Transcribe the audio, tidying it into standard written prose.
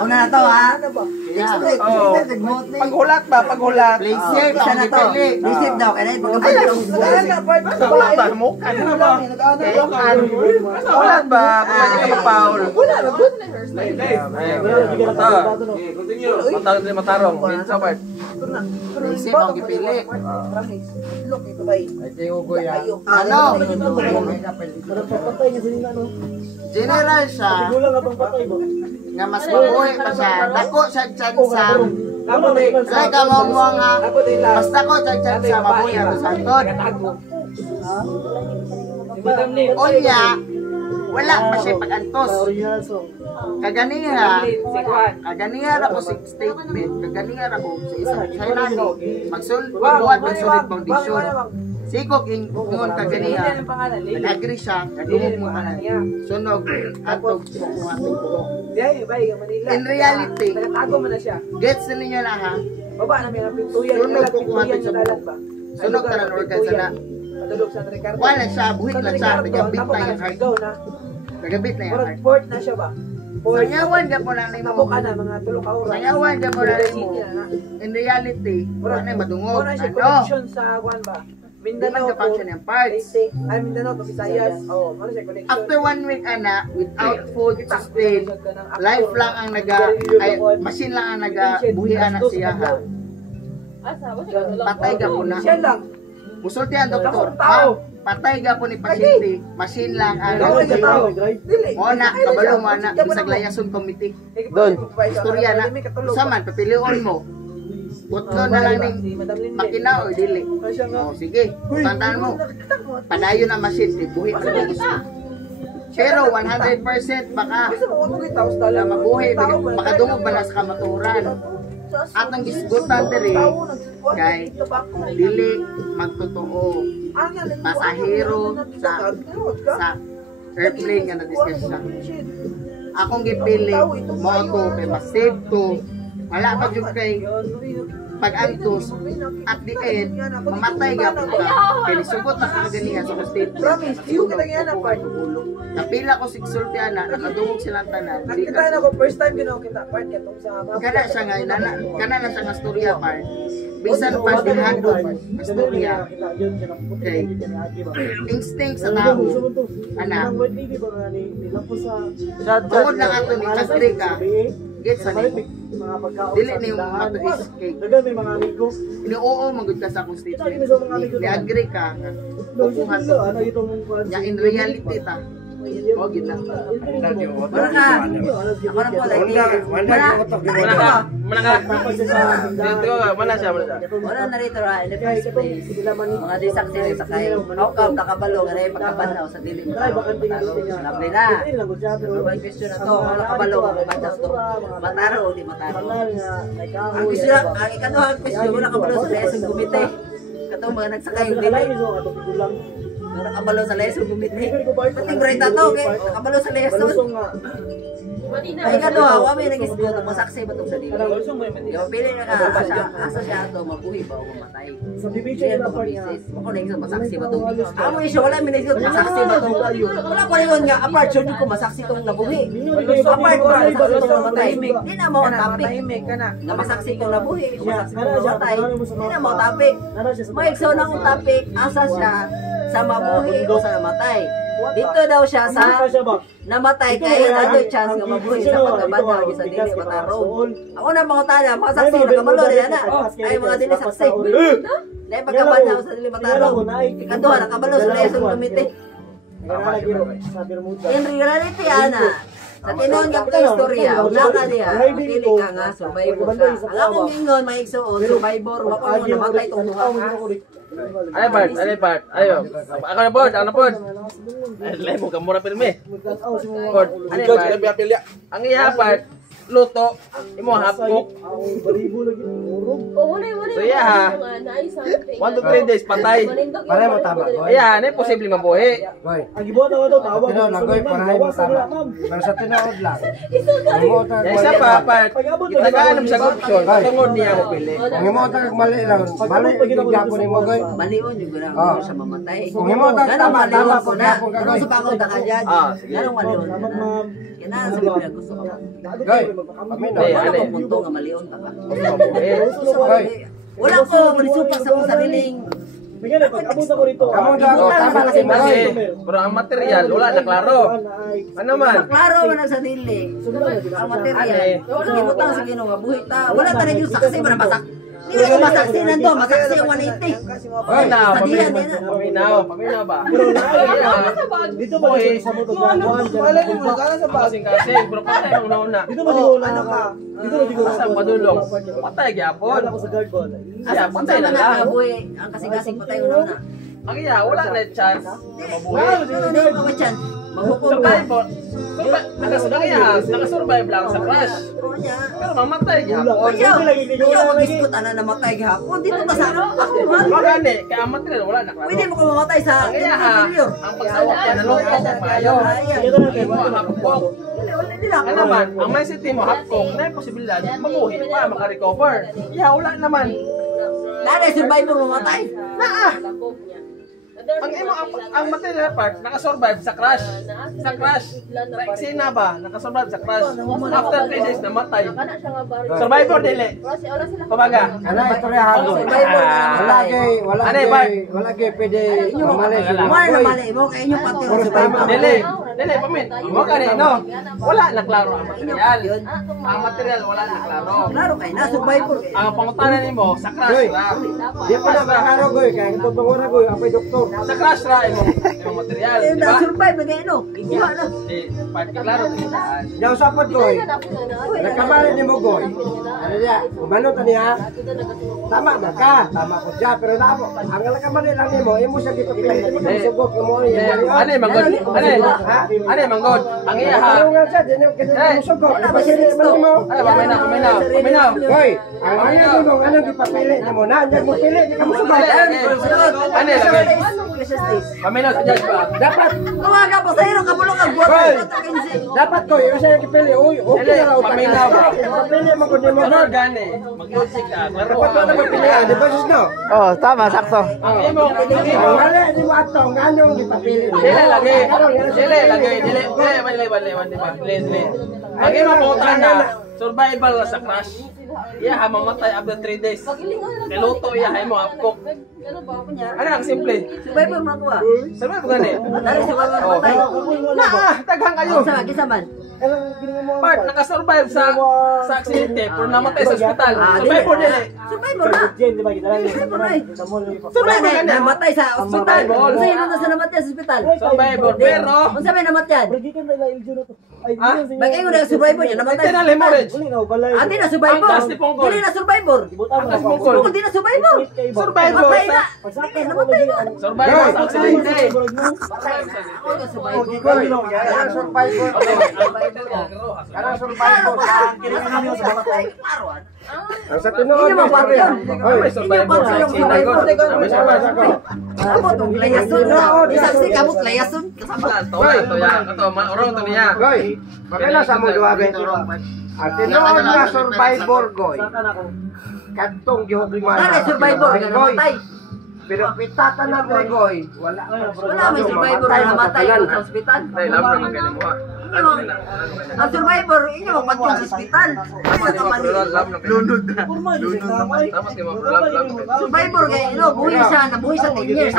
Una na to ha? Ano ba? Paghulat ba? Paghulat. Play safe, isa na to. Play safe daw, kaya Paghulat mo? Paghulat ba? Paul. Matarong. Minsa ba? play safe ang gipili. Look, ito ba? Ano? General siya, nga mas mabuhay pa siya. Dako siya tsansa. Kaya ka mo nga, mas dako siya tsansa, mabuhay ako sa antod. Unya, wala pa siya pag-antos. Kaganiha ako sa statement, kaganiha ako sa isang Chinano, magbuhat ng solid foundation. Sikog ingon kaganiha, nag-agree siya, kadungog mo ka sunog, atog, in reality, gets na ninyo na ha, sunog ko kuhatid sa buhok. Sunog ka ng organ sana. Wala siya, buhik lang siya, nagabit na yung heart. Nagabit na yung heart. Port na siya ba? Sanyawan ka po na ni mo. Mga tulog ka oras. Sanyawan ka po na ni mo. In reality, wala na madungog. Wala siya Ano? connection sa Juan ba? Mindanao ka function yung parts. Ay, Mindanao to Visayas. Oo, wala siya connection. After 1 week, ana, without food sustain, life lang ang machine lang ang buhi anak siya ha. Patay ka po na. Siya lang. Musulti ang doktor. Patay ka po ni pasyente. Machine lang ang o na, kabalo mo na, bisag layason committee. Doon. Istorya na. Saman, papilion mo. Putlo na lang ng makina o dili. O sige, tandaan mo. Padayon ang machine, buhi pa na gusto. Pero 100% baka mabuhi, makadungog ba na sa kamaturan. At ang gisgutan diri kay dili magtotoo pasahero sa airplane nga na-discuss siya. Akong gipili mo to kay mas safe to. Wala pa jud kay pag-antos at the end mamatay ka po ka kay nisugot na sa ganiya sa state. Promise, iyo kita nga na part. Napila ko sigsulti ana, nakadungog silang tanan. Nakita na ko first time ginaw kita part katong sa Kana siya nga kana na siya nga storya part. Bisan pa dihadon nga storya. Okay. Instinct sa tao. Ana. Tungod lang ato ni Kastrika. Get sa ni. Dili ni ato is cake. Ini oo magud ka sa akong statement. Ni agree ka nga. Bubuhat to. Ya in reality ta. Oh, gid na. Wala ka. Ako na po like Mana siya? Wala na rito ra in the first place. Mga disaksi rin sa kayo. Knockout nakabalo nga rin pagkabanaw sa dilim. Labi na. May question na to. Mga nakabalo nga matas to. Mataro o di mataro. Ang question, ang ikaduhang question mo nakabalo sa lesson gumite. Katong mga nagsakay yung dilim. Nakabalo sa lesson gumite. Pati bright na to. Nakabalo sa lesson. Ay nga doon, kami nag-isip masaksi ba itong sa dili? Yung pili na ka, asa siya ito, mabuhi ba o mamatay? Kaya ito mag-isis. Ako nag-isip, masaksi ba itong? Ako isyo, wala may nag-isip, masaksi ba itong? Wala pa rin nga, apart, sure ko masaksi itong nabuhi. Apart ko, masaksi itong namatay. Di na mo ang topic. Nga masaksi itong nabuhi, masaksi itong namatay. Di na mo ang topic. Maikso na ang topic, asa siya sa mabuhi o sa namatay. Dito daw siya sa namatay kaya ano chance nga mabuhi sa pagkabanaw sa dili matarong. Ako na mga tana, mga saksi nakabalo na na. Ay mga dili saksi. Dahil pagkabanaw sa dili matarong. Ikaduha nakabalo sa lesson committee. In reality ana, sa tinuon nga istorya, wala ka niya, pili ka nga, survivor ka. Ang akong gingon, may igsuon, survivor, wako mo namatay itong duha ka. Ano part? Ayo. Ako na pod. Ay, mo kamura pirmi. Pod. Ano part? Ang iya part, luto, imo hapok. Oh, wala So yeah ha. 1 to 3 days patay. Pareho mo tama, Goy. Ayan, ay posible mabuhi. Goy. Ang gibuhat ako ito, tawag. Tino na, Goy, pareho mo tama. Pero sa tinood lang. Yung isa pa, nag-aanom sa option, tungod niya mo pili. Kung imo tag mali lang, mali gyapon nimo, Goy. Malion yung gano'n Oh. sa mamatay. Kung imo tag tama Malion ko pag na. gyapon ka, Goy. Gusto pa ako takadyan. Sige. Ganong malion ka na. Kaya na, sabi ko na gusto ko. Goy. Amin Eh, Wala ano ko eh. punto nga malion ka ka. Goy. Wala ko, malisupak sa akong sariling. Bigyan na, pag-abot ako rito. Amo daw tama kasi mo, Kasi, Goy. pero ang material, wala na klaro. Ano man? Klaro man ang sarili. Ang material. Ano Ang gibutang sa Ginoo nga buhi ta. Wala ta rin yung saksi man masak. Hindi ko masaksi nando, masaksi yung 180. Paminaw, Sadihan din na. paminaw ba? Pero dito ba sa moto gawan? Wala mo magana sa bag. Kasing-kasing, pero patay ang una-una. Dito ba di ko na Ano ka? Dito ba di ko Basta padulong. Patay gyapon. Ako sa guard ko. Kaya patay na lang. Ang buhi, ang kasing-kasing patay ko na. Ang iya, wala na chance mabuhi. Ano yung mga chan? Maghukom ka. Survival. Nakasurvive lang sa crash. Oo niya. Pero mamatay gyapon. Ayaw mag-ispot ana namatay gihapon. Dito ta sa ako. Magani, kaya ang material wala na Pwede klaro. mo ko mamatay sa Ang iya ha, ang pagsawak yan, nalungkot ang payo. Ito na Hindi mo hapkok. Ano naman, ang mindset mo hapkok, na yung posibilidad, mabuhi pa, makarecover. Iya, wala naman. Lalo survivor mamatay. Ang material part, nakasurvive sa crash. Sa crash. Vaccine na ba? Nakasurvive sa crash. After 3 days, namatay. Survivor dili. Kumbaga. Ana istorya ha, Goy. Survivor na Wala namatay. kay Ano eh, Bart? wala kay pwede mamali. Kumar na mali mo kay inyo pati ang survivor. Dili, pamin. Mo kani, no? Wala na klaro ang material. Ang material, wala na klaro. Klaro kay na survivor kay. Ang pangutanan nimo, sa crash Goy. ra. Di pa na makaro, Goy. Kaya tutungor na, Goy. Apay doktor. Sa crash ra, imong material. Eh Di na ba? survive na kay no. Iwa na. Part klaro. Yaw sapot, Goy. Nagkamali ni mo, Goy. Ano niya? Umano ta niya? Tama ba ka? Tama ko siya. Pero namo, ang nagkamali lang ni mo, imo siya gito kita. Imo ka sugot mo niya. Ano manggod? Ano manggod? Ang iya ha. Tarungan siya, di niya kita sugot. Wala ba siya listo? Ay, paminaw. Goy, ang ano mo, anong ipapili ni mo na? Diyan mo pili, di ka mo sugot. Ano lagay? Paminaw sa judge ba? Dapat, Mga ka pa sa iro kabulong ang buhat Goy. ko ta kinsi. dapat Goy, yung siya kipili. Uy, okay na raw. Paminaw ba? Pili mo ko di mo. Ano gani? Mag-logic ka. Klaro Dapat wala magpilihan, di ba sis no? Oh, tama, sakto. Ang imo, Ang mali, di mo ato, ang anong ipapili. dili lagi. Dili. Ang imo putan na survival sa crash. Iya ha mamatay after 3 days. Niluto iya ha mo hapkok. Ano ang simple? Survivor man ko ah. Survive gani. Dali survivor matay. Taghang kayo. Sa kisaman. Part naka-survive sa aksidente pero namatay sa ospital. Survivor dili. Survivor na. Jen, di ba kita lang? Survivor na. Survivor Survivor gani. namatay sa ospital. Survivor. Unsa yun na sa namatay sa ospital? Survivor pero Unsa may namatyan? Gikan na lang iljo na to. Ay, Ah, Bagay ko na survivor niya namatay. internal hemorrhage. uli na balay. Adi na survivor. Ang gas ni Ponggol. Dili na survivor. Butang Ang na gas Ponggol. Kung di na survivor. Survivor Matay sa na. Dili namatay na. survivor sa aksidente. Patay na. Ako na survivor. Goy, karang survivor. Karang survivor. Ang sa tinuod Hindi mo, mo sabi. yun. Oy, May survivor sa aksidente. May survivor. Kabot ang layason na. Isaksi kabot layason. Kasama. To ya. Ito, orong to niya. Goy, magkala sa mo duwabe. Ang tinuod nga survivor, Goy. Kantong gihukuman. Dali survivor nga namatay. Pero pitata na mo, Goy. Wala. Wala may survivor na namatay sa ospital. Dahil lamang ang galing mo ha. Ang survivor, inyo magpatyo sa ospital. Ano ka man? Lunod. Kurma, di sa kamay. Tapos kayo mga Kurma, di problem. mo. Survivor kayo, buhay siya, nabuhay siya 10 years.